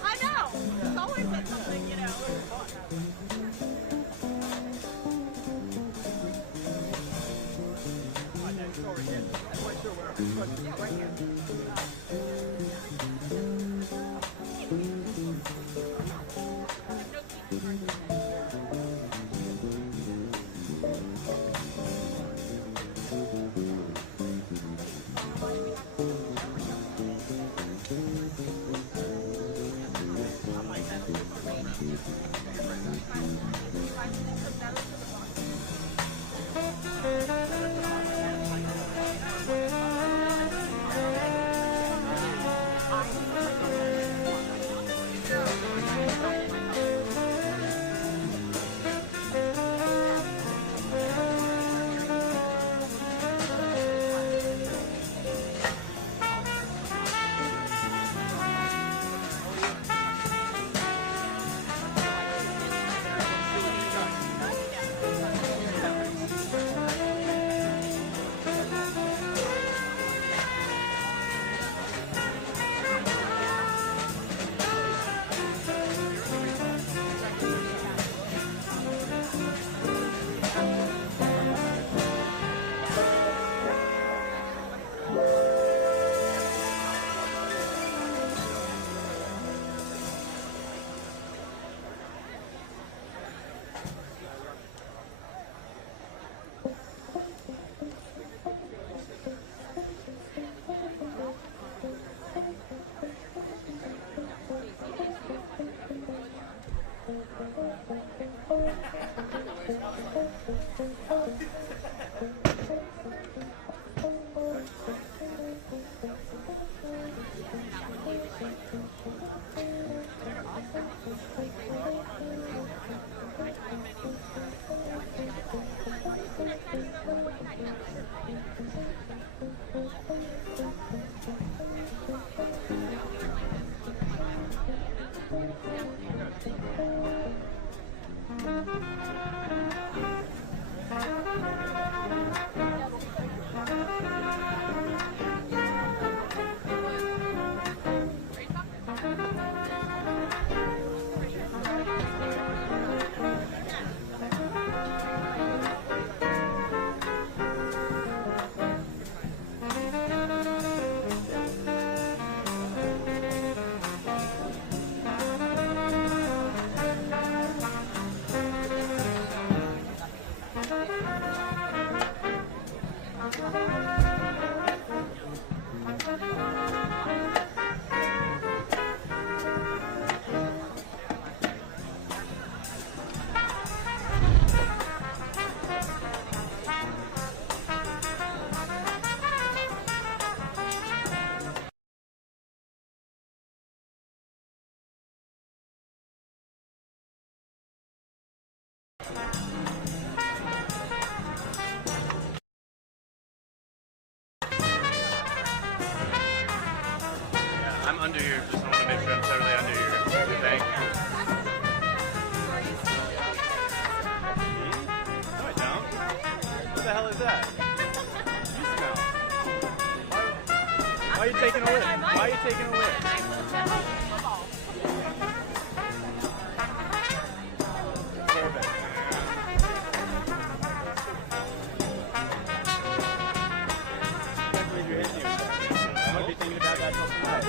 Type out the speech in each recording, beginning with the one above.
I know. It's always been something, you know. Yeah, right here. I'm under your, just I want to make sure I'm totally under your bank. No, I don't. What the hell is that? You smell. Why are you taking a whiff? Why are you taking a whiff? Perfect. I can't believe you're hitting you. I might be thinking about that till tonight.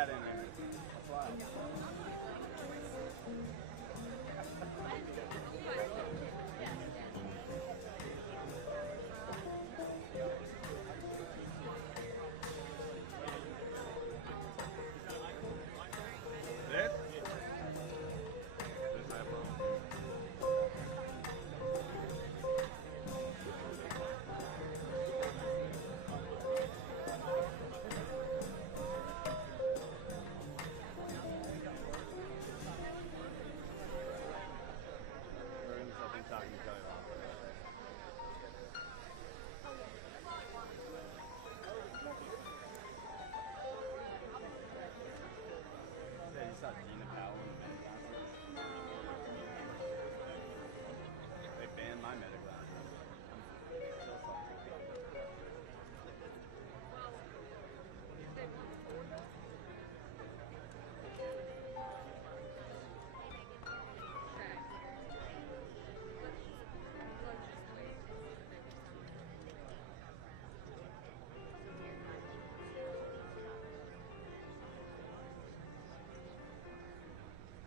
cat in there. A fly. This? This iPhone. Talking to each other. Yeah, you saw Gina Powell in the Met concert. They banned my Met concert. I'm so salty.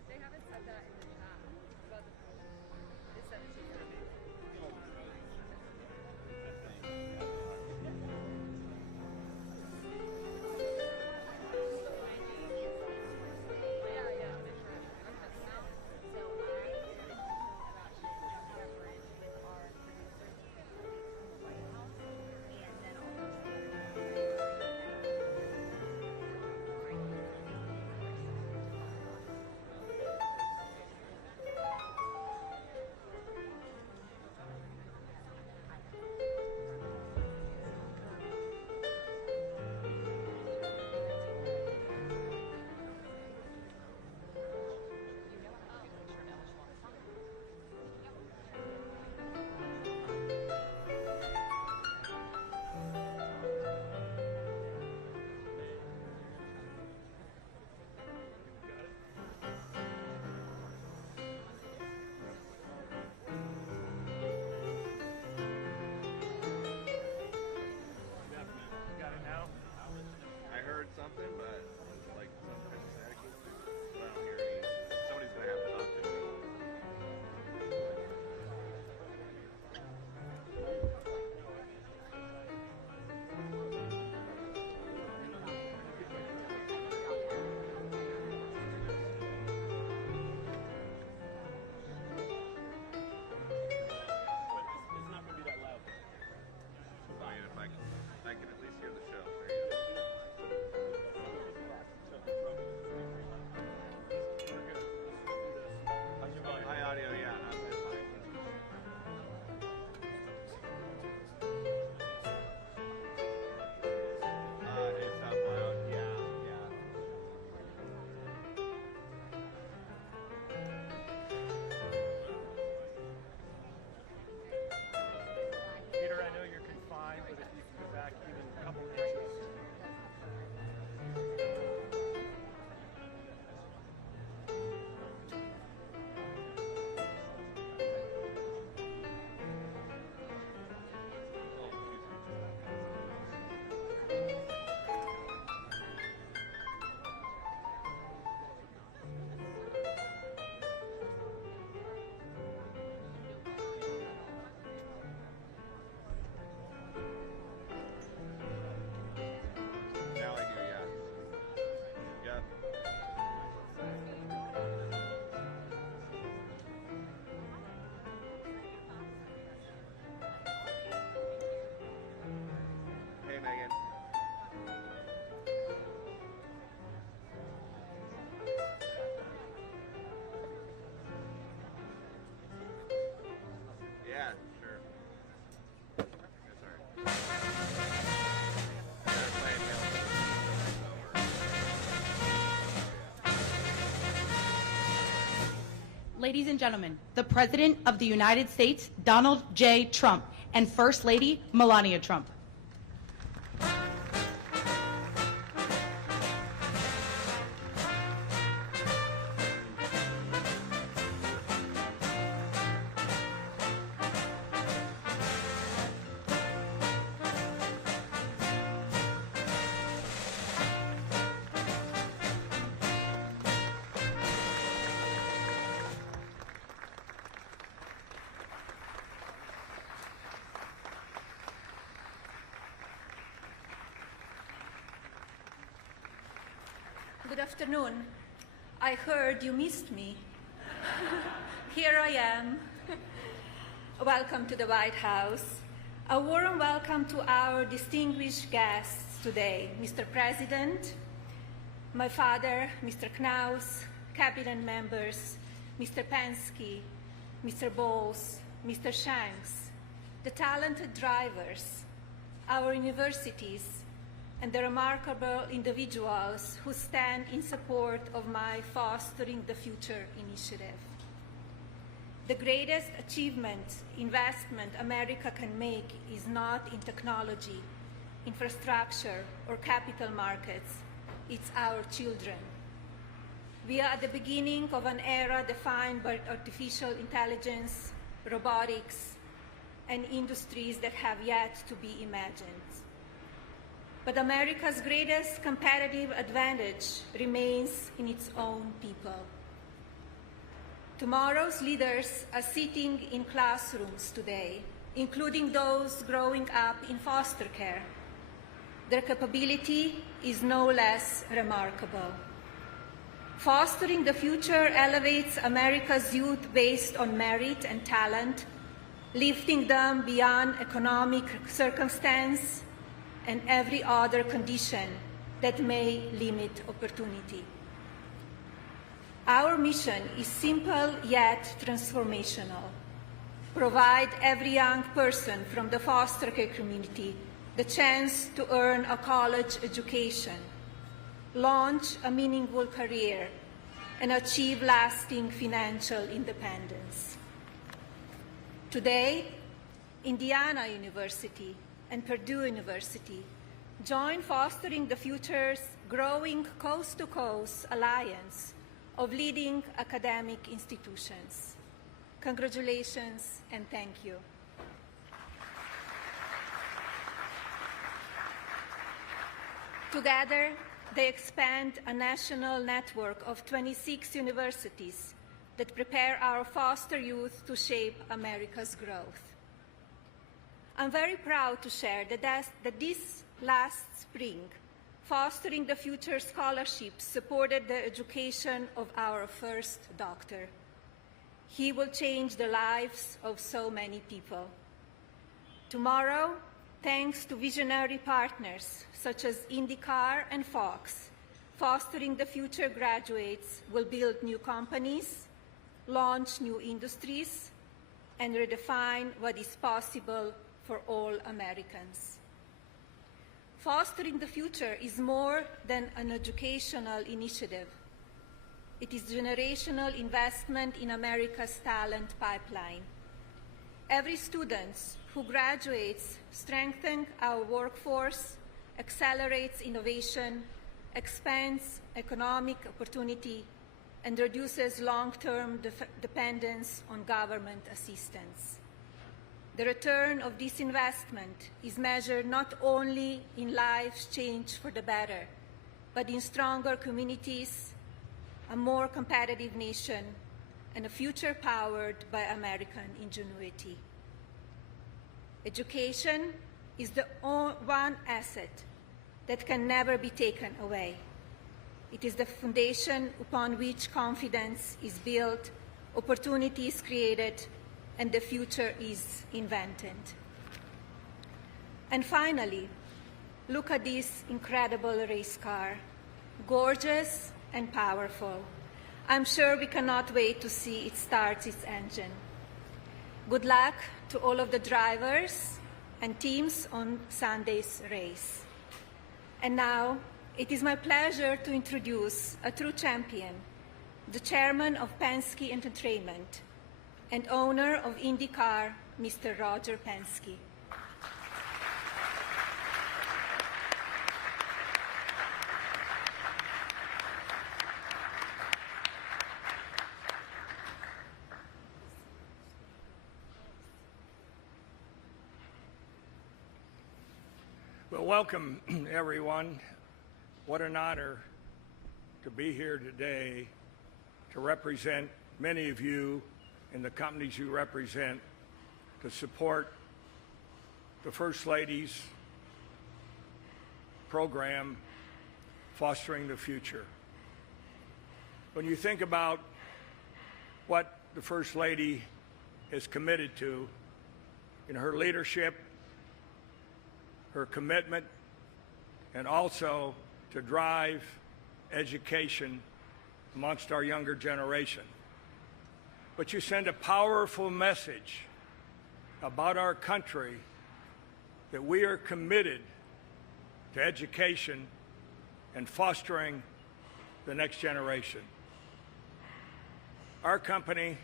They haven't said that in the chat. But they said it to you. I heard something, but like some kind of static. But I don't hear any. Somebody's gonna have to talk to me. It's not gonna be that loud. I mean, if I can at least hear the show. High audio, yeah, that's fine. It's up loud, yeah. Peter, I know you're confined, but if you can go back even a couple inches. Now I do, yeah. Yep. Hey, Megan. Yeah, sure. That's all right. Gotta play it now. Ladies and gentlemen, the President of the United States, Donald J. Trump, and First Lady Melania Trump. Good afternoon. I heard you missed me. Here I am. Welcome to the White House. A warm welcome to our distinguished guests today, Mr. President, my father, Mr. Knaus, cabinet members, Mr. Penske, Mr. Bowles, Mr. Shanks, the talented drivers, our universities, and the remarkable individuals who stand in support of my Fostering the Future initiative. The greatest achievement, investment America can make is not in technology, infrastructure, or capital markets. It's our children. We are at the beginning of an era defined by artificial intelligence, robotics, and industries that have yet to be imagined. But America's greatest competitive advantage remains in its own people. Tomorrow's leaders are sitting in classrooms today, including those growing up in foster care. Their capability is no less remarkable. Fostering the future elevates America's youth based on merit and talent, lifting them beyond economic circumstance and every other condition that may limit opportunity. Our mission is simple yet transformational. Provide every young person from the foster care community the chance to earn a college education, launch a meaningful career, and achieve lasting financial independence. Today, Indiana University and Purdue University join Fostering the Future's growing coast-to-coast alliance of leading academic institutions. Congratulations and thank you. Together, they expand a national network of 26 universities that prepare our foster youth to shape America's growth. I'm very proud to share that this last spring, Fostering the Future scholarships supported the education of our first doctor. He will change the lives of so many people. Tomorrow, thanks to visionary partners such as IndyCar and Fox, Fostering the Future graduates will build new companies, launch new industries, and redefine what is possible for all Americans. Fostering the Future is more than an educational initiative. It is generational investment in America's talent pipeline. Every student who graduates strengthens our workforce, accelerates innovation, expands economic opportunity, and reduces long-term dependence on government assistance. The return of this investment is measured not only in lives changed for the better, but in stronger communities, a more competitive nation, and a future powered by American ingenuity. Education is the one asset that can never be taken away. It is the foundation upon which confidence is built, opportunity is created, and the future is invented. And finally, look at this incredible race car, gorgeous and powerful. I'm sure we cannot wait to see it start its engine. Good luck to all of the drivers and teams on Sunday's race. And now, it is my pleasure to introduce a true champion, the chairman of Penske Entertainment and owner of IndyCar, Mr. Roger Penske. Well, welcome, everyone. What an honor to be here today to represent many of you and the companies you represent, to support the First Lady's program, Fostering the Future. When you think about what the First Lady is committed to in her leadership, her commitment, and also to drive education amongst our younger generation. But you send a powerful message about our country that we are committed to education and fostering the next generation. Our company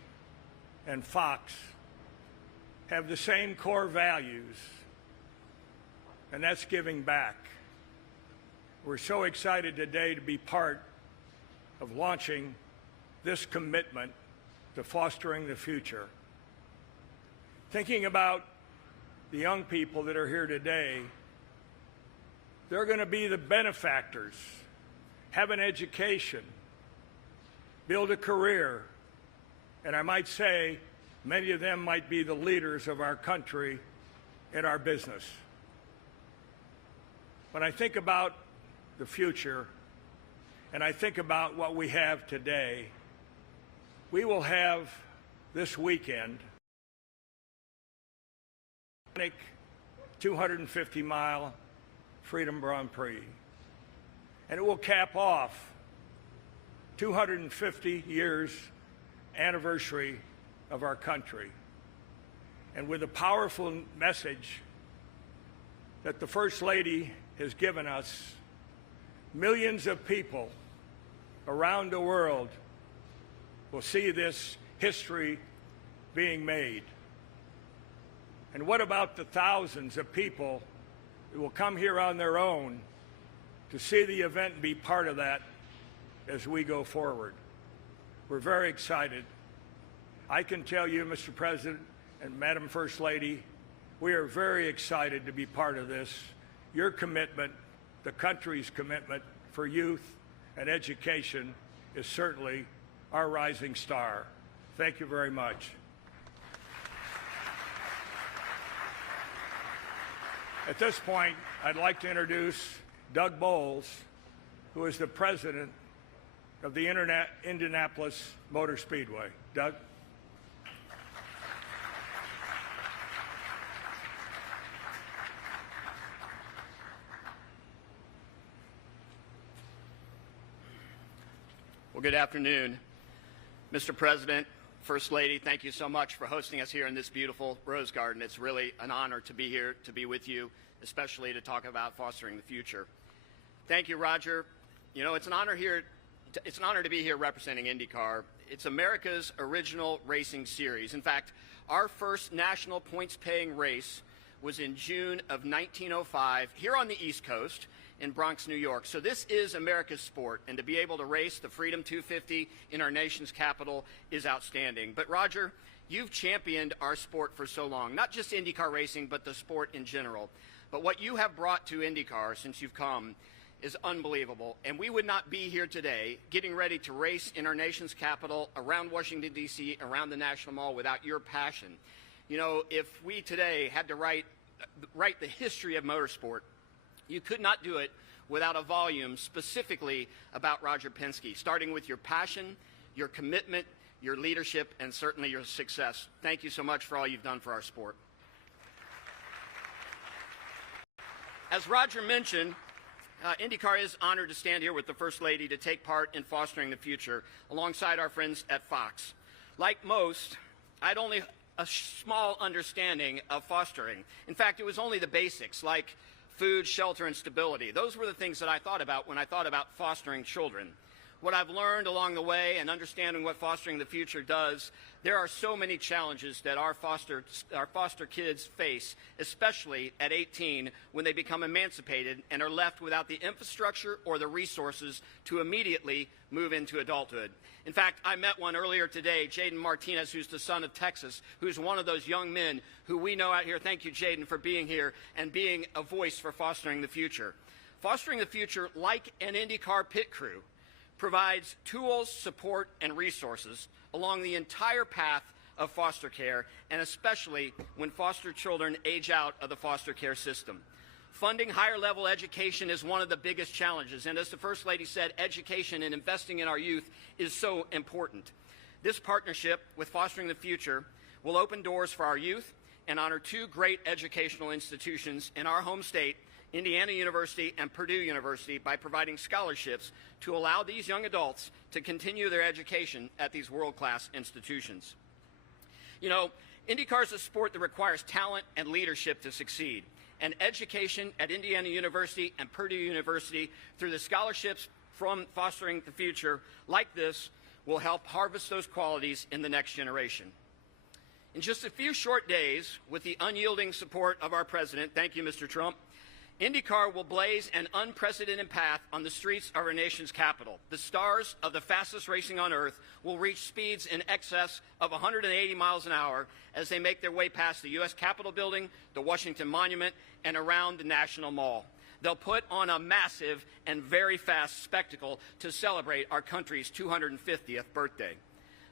and Fox have the same core values, and that's giving back. We're so excited today to be part of launching this commitment to fostering the future. Thinking about the young people that are here today, they're going to be the benefactors, have an education, build a career, and I might say many of them might be the leaders of our country and our business. When I think about the future and I think about what we have today, we will have this weekend 250-mile Freedom Grand Prix, and it will cap off 250 years anniversary of our country. And with a powerful message that the First Lady has given us, millions of people around the world will see this history being made. And what about the thousands of people who will come here on their own to see the event and be part of that as we go forward? We're very excited. I can tell you, Mr. President and Madam First Lady, we are very excited to be part of this. Your commitment, the country's commitment for youth and education is certainly our rising star. Thank you very much. At this point, I'd like to introduce Doug Bowles, who is the president of the Indianapolis Motor Speedway. Doug? Well, good afternoon, Mr. President, First Lady. Thank you so much for hosting us here in this beautiful Rose Garden. It's really an honor to be here, to be with you, especially to talk about fostering the future. Thank you, Roger. You know, it's an honor to be here representing IndyCar. It's America's original racing series. In fact, our first national points-paying race was in June of 1905 here on the East Coast in Bronx, New York. So this is America's sport, and to be able to race the Freedom 250 in our nation's capital is outstanding. But Roger, you've championed our sport for so long, not just IndyCar racing, but the sport in general. But what you have brought to IndyCar since you've come is unbelievable, and we would not be here today getting ready to race in our nation's capital, around Washington, D.C., around the National Mall without your passion. You know, if we today had to write the history of motorsport, you could not do it without a volume specifically about Roger Penske, starting with your passion, your commitment, your leadership, and certainly your success. Thank you so much for all you've done for our sport. As Roger mentioned, IndyCar is honored to stand here with the First Lady to take part in fostering the future alongside our friends at Fox. Like most, I'd only a small understanding of fostering. In fact, it was only the basics, like food, shelter, and stability. Those were the things that I thought about when I thought about fostering children. What I've learned along the way and understanding what fostering the future does, there are so many challenges that our foster kids face, especially at 18 when they become emancipated and are left without the infrastructure or the resources to immediately move into adulthood. In fact, I met one earlier today, Jaden Martinez, who's the son of Texas, who's one of those young men who we know out here. Thank you, Jaden, for being here and being a voice for fostering the future. Fostering the future, like an IndyCar pit crew, provides tools, support, and resources along the entire path of foster care, and especially when foster children age out of the foster care system. Funding higher-level education is one of the biggest challenges, and as the First Lady said, education and investing in our youth is so important. This partnership with Fostering the Future will open doors for our youth and honor two great educational institutions in our home state, Indiana University and Purdue University, by providing scholarships to allow these young adults to continue their education at these world-class institutions. You know, IndyCar is a sport that requires talent and leadership to succeed. And education at Indiana University and Purdue University through the scholarships from Fostering the Future like this will help harvest those qualities in the next generation. In just a few short days, with the unyielding support of our president, thank you, Mr. Trump, IndyCar will blaze an unprecedented path on the streets of our nation's capital. The stars of the fastest racing on earth will reach speeds in excess of 180 miles an hour as they make their way past the U.S. Capitol building, the Washington Monument, and around the National Mall. They'll put on a massive and very fast spectacle to celebrate our country's 250th birthday.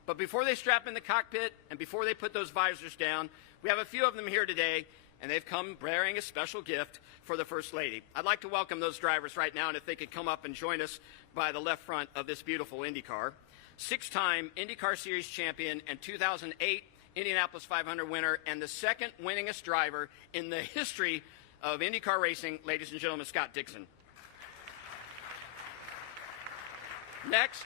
But before they strap in the cockpit and before they put those visors down, we have a few of them here today, and they've come bearing a special gift for the First Lady. I'd like to welcome those drivers right now, and if they could come up and join us by the left front of this beautiful IndyCar. Six-time IndyCar Series champion and 2008 Indianapolis 500 winner, and the second winningest driver in the history of IndyCar racing, ladies and gentlemen, Scott Dixon. Next,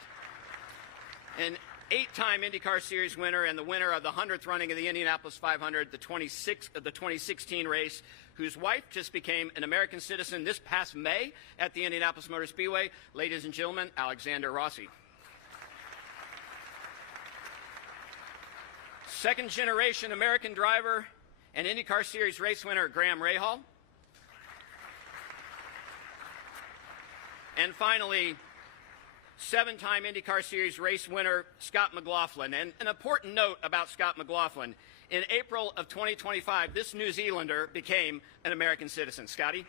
an eight-time IndyCar Series winner and the winner of the 100th running of the Indianapolis 500, the 2016 race, whose wife just became an American citizen this past May at the Indianapolis Motor Speedway. Ladies and gentlemen, Alexander Rossi. Second-generation American driver and IndyCar Series race winner Graham Rahal. And finally, seven-time IndyCar Series race winner Scott McLaughlin. And an important note about Scott McLaughlin, in April of 2025, this New Zealander became an American citizen. Scotty?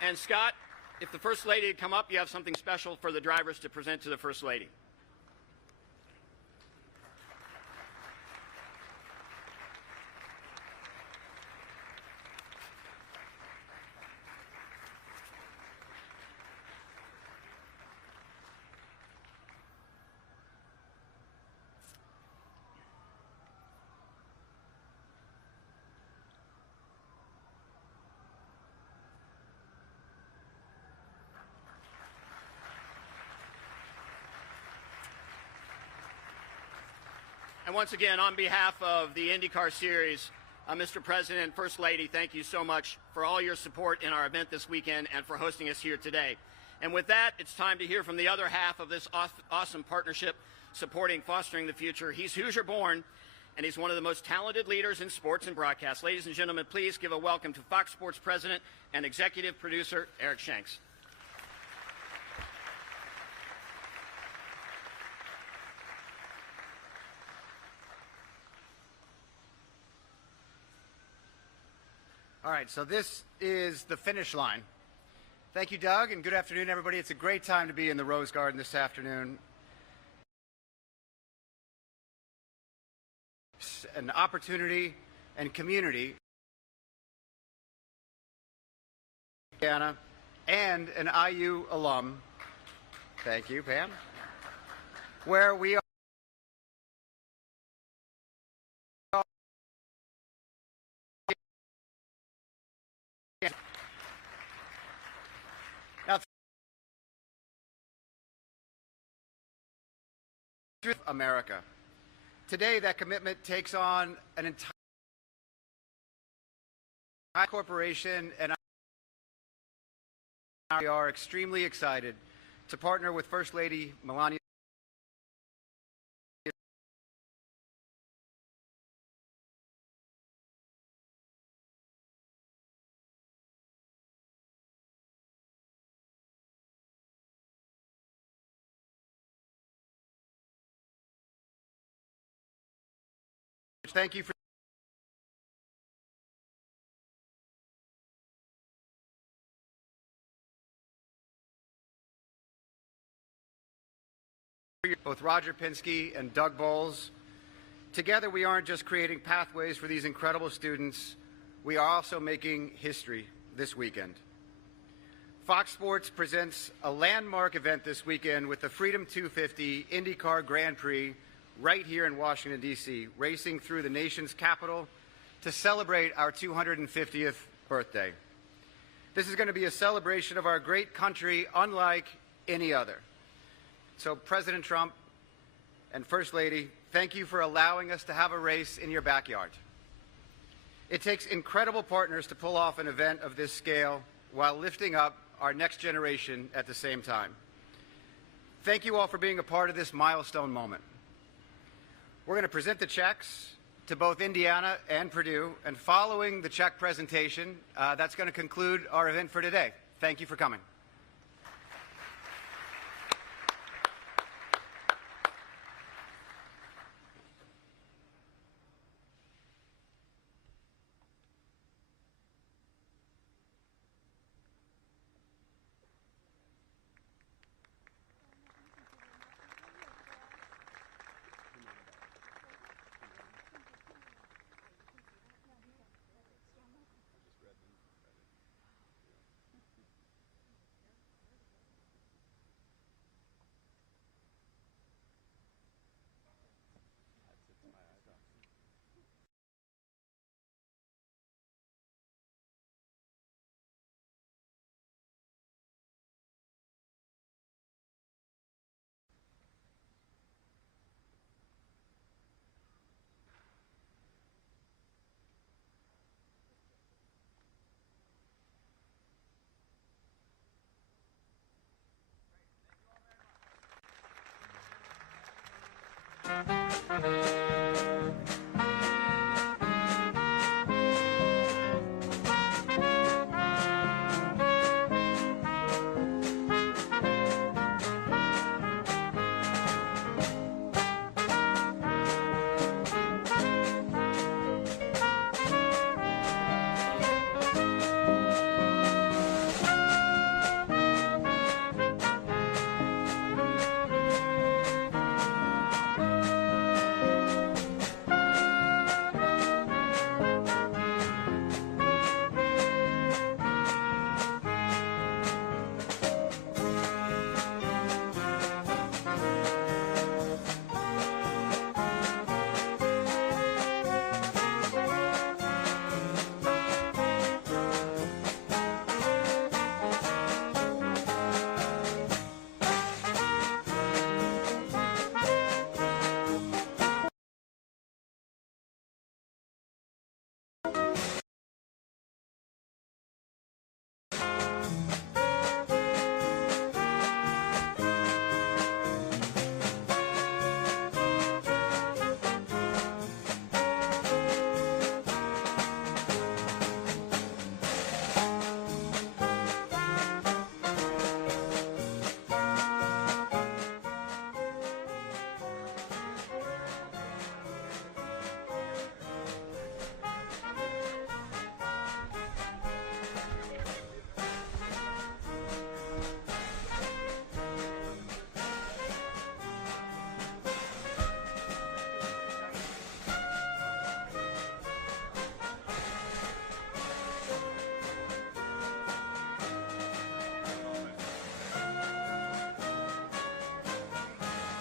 And Scott, if the First Lady had come up, you have something special for the drivers to present to the First Lady. And once again, on behalf of the IndyCar Series, Mr. President, First Lady, thank you so much for all your support in our event this weekend and for hosting us here today. And with that, it's time to hear from the other half of this awesome partnership supporting Fostering the Future. He's Hoosier born, and he's one of the most talented leaders in sports and broadcast. Ladies and gentlemen, please give a welcome to Fox Sports President and Executive Producer, Eric Shanks. All right, so this is the finish line. Thank you, Doug, and good afternoon, everybody. It's a great time to be in the Rose Garden this afternoon. An opportunity and community, Indiana, and an IU alum. Thank you, Pam. Where we are. America. Today, that commitment takes on an entire corporation, and we are extremely excited to partner with First Lady Melania Thank you for both Roger Pinsky and Doug Bowles Together, we aren't just creating pathways for these incredible students, we are also making history this weekend. Fox Sports presents a landmark event this weekend with the Freedom 250 IndyCar Grand Prix right here in Washington, D.C., racing through the nation's capital to celebrate our 250th birthday. This is going to be a celebration of our great country unlike any other. So, President Trump and First Lady, thank you for allowing us to have a race in your backyard. It takes incredible partners to pull off an event of this scale while lifting up our next generation at the same time. Thank you all for being a part of this milestone moment. We're going to present the checks to both Indiana and Purdue, and following the check presentation, that's going to conclude our event for today. Thank you for coming. Thank you.